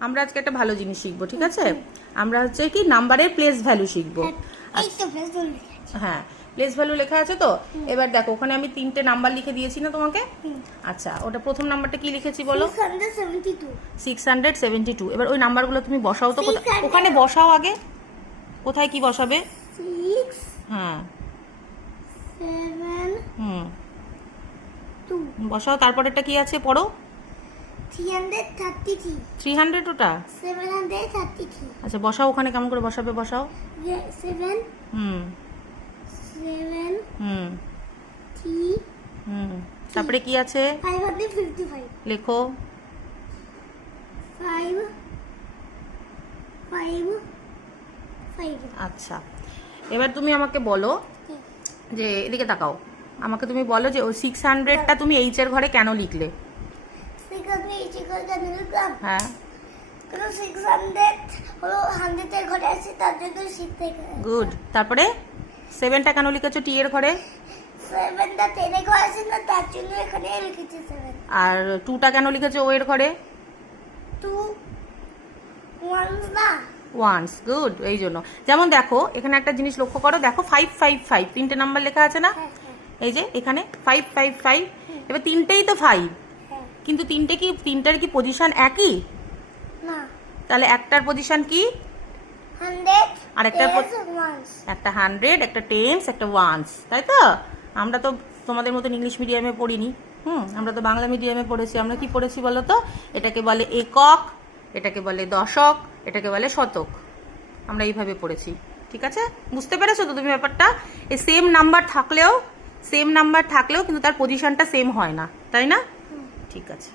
আমরা আজকে একটা ভালো জিনিস শিখবো, ঠিক আছে? আমরা হচ্ছে কি নাম্বারের প্লেস ভ্যালু শিখবো। হ্যাঁ, প্লেস ভ্যালু লেখা আছে তো। এবার দেখো, ওখানে আমি 3টে নাম্বার লিখে দিয়েছি না তোমাকে? আচ্ছা, ওটা প্রথম নাম্বারটা কি লিখেছি বলো? 672। এবার ওই নাম্বারগুলো তুমি বসাও তো। ওখানে বসাও আগে, কোথায় কি বসাবে? 6 হ্যাঁ 7 2 বসাও। তারপরেরটা কি আছে পড়ো? 333 300 ওটা? 733। আচ্ছা বসাও, ওখানে কেমন করে বসাবে বসাও। 7 7 3 তারপরে কি আছে 555 লেখো। 5 5 5। আচ্ছা, এবার তুমি আমাকে বলো যে, এদিকে তাকাও, আমাকে তুমি বলো যে ওই 600টা তুমি এইচ এর ঘরে কেন লিখলে? হ্যাঁ, 600 হলো 100 এর ঘরে আছে, তার জন্য 6 থেকে। গুড। তারপরে 7টা কেন লিখেছো টি এর ঘরে? 7টা 10 এর ঘরে আছে না, তার জন্য এখানে লিখেছি 7। আর 2টা কেন লিখেছো ও এর ঘরে? 2 1 না ওয়ান্স। গুড, এই জন্য। যেমন দেখো এখানে একটা জিনিস লক্ষ্য করো, দেখো 555 3টে নাম্বার লেখা আছে না? এই যে এখানে 555। এবার 3টেই তো 5, কিন্তু তিনটার কি পজিশন একই? না, তাহলে একটার পজিশন কি? 100 আর একটা 100, একটা টেন্স, একটা ওয়ান্স, তাই তো? আমরা তো তোমাদের মতন ইংলিশ মিডিয়ামে পড়িনি, আমরা তো বাংলা মিডিয়ামে পড়েছি। আমরা কি পড়েছি বলো তো? এটাকে বলে একক, এটাকে বলে দশক, এটাকে বলে শতক। আমরা এইভাবে পড়েছি, ঠিক আছে? বুঝতে পেরেছো তো তুমি ব্যাপারটা? এই সেম নাম্বার থাকলেও কিন্তু তার পজিশনটা সেম হয় না, তাই না? ঠিক আছে।